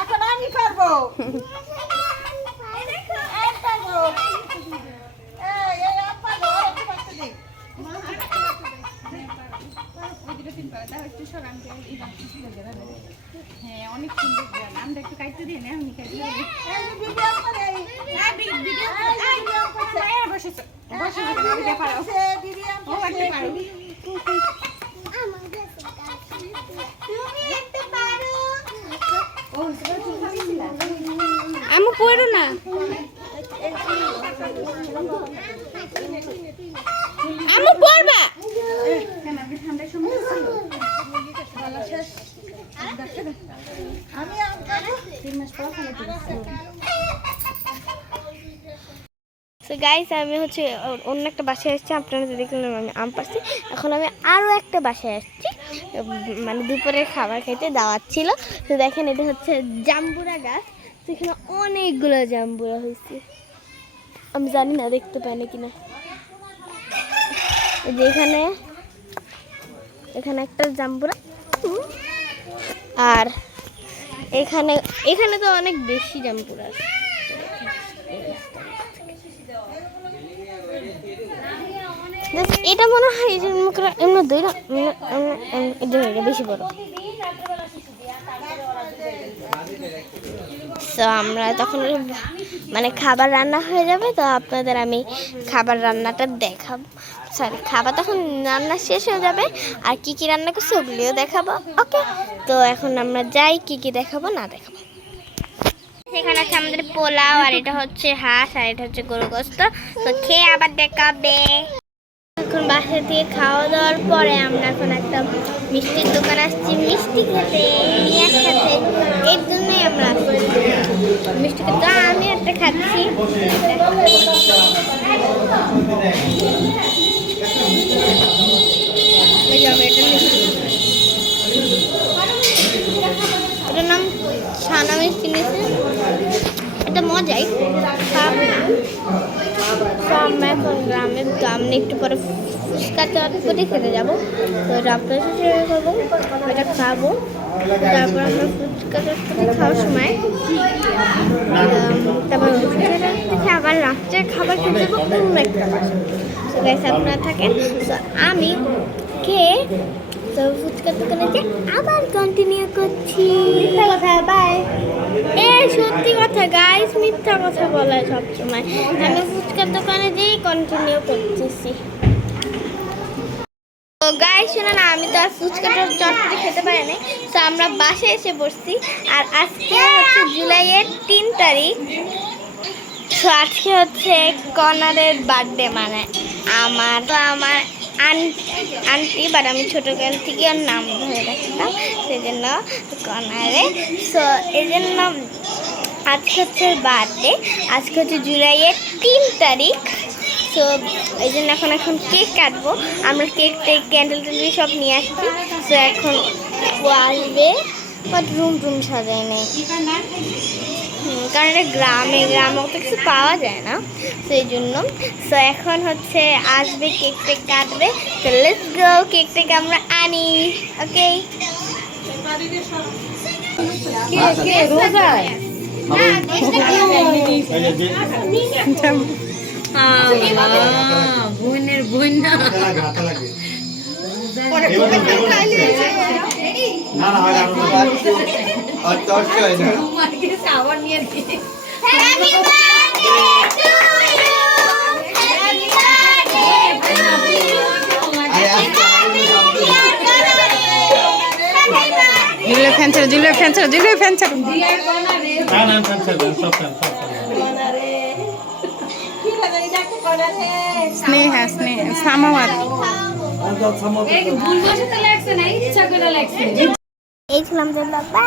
এখন আমি পারবো। হ্যাঁ অনেক সুন্দর আমরা একটু কাটতে দিই না আমি কাটতে আমি পড়ো না আমি পড়বা ঠান্ডার সময় আমি 3 মাস পর সো গাইস আমি হচ্ছে অন্য একটা বাসায় আসছি, আপনারা তো দেখলেন আমি আম পাচ্ছি। এখন আমি আরও একটা বাসায় আসছি, মানে দুপুরের খাবার খাইতে দাওয়াত ছিল। তো দেখেন এটা হচ্ছে জাম্বুরা গাছ, তো এখানে অনেকগুলো জাম্বুরা হয়েছে, আমি জানি না দেখতে পাই না কিনা। যে এখানে একটা জাম্বুরা, আর এখানে তো অনেক বেশি জাম্বুরা আছে। এটা মনে হয় বেশি বড়। তো আমরা তখন মানে খাবার রান্না হয়ে যাবে, তো আপনাদের আমি খাবার রান্নাটা দেখাবো। সরি, খাবার তখন রান্না শেষ হয়ে যাবে, আর কি কি রান্না করছি ওগুলিও দেখাবো। ওকে, তো এখন আমরা যাই, কি কি দেখাবো না দেখাবো। এখানে আছে আমাদের পোলাও, আর এটা হচ্ছে হাঁস, আর এটা হচ্ছে গরু গোস্ত। তো খেয়ে আবার দেখাবে। এখন বাসা থেকে খাওয়া দাওয়ার পরে আমরা এখন একটা মিষ্টির দোকান আসছি মিষ্টি খেতে একসাথে, এর জন্যই আমরা আসছি মিষ্টি খেতে। আমি একটা খাচ্ছি, এটার নাম ছানা মিষ্টি নিয়েছে, এটা মজাই খাবো না। তো আমরা এখন গ্রামের গ্রামে একটু পরে ফুচকা চাট করে খেতে যাবো, তো এটা আপনার সাথে করবো, এটা খাবো। তারপর আমরা ফুচকা চাট করে খাওয়ার সময় তারপর আবার রাত্রের খাবার খেতে যাবো অন্য একটা বাসা। তো গাইস আপনারা থাকেন, তো আমি খেয়ে তো ফুচকার দোকানে যে আবার কন্টিনিউ করছি। মিথ্যা কথা, বাই। সত্যি কথা গাইস, মিথ্যা কথা বলা সবসময়। আমি ফুচকার দোকানে যেই কন্টিনিউ করতেছি। তো গাইস শুনে না, আমি তো আর ফুচকাটা চটপটি খেতে পারি না, তো আমরা বাসায় এসে বসছি। আর আজকে হচ্ছে জুলাইয়ের 3 তারিখ। তো আজকে হচ্ছে কর্নারের বার্থডে, মানে আমার আন্টি, বাট আমি ছোটোকাল থেকে ওর নাম ধরে রাখতাম, সেই জন্য কর্নারে। সো এই জন্য আজকে হচ্ছে বার্থডে, আজকে হচ্ছে জুলাইয়ের 3 তারিখ। তো এই জন্য এখন কেক কাটবো। আমরা কেক ক্যান্ডেল ট্যান্ডেল সব নিয়ে আসছি। তো এখন ও আসবে, বাট রুম সাজায় নেই, কারণ এটা গ্রামে অত কিছু পাওয়া যায় না, সেই জন্য। তো এখন হচ্ছে আসবে, কেক কাটবে। তো লেটস গো, কেকটাকে আমরা আনি। ওকে, বোনের বোন না জুলিয়া ফ্যান ছাড়ো স্নেহা সামাওয়াত এই ছিলাম যে বাবা।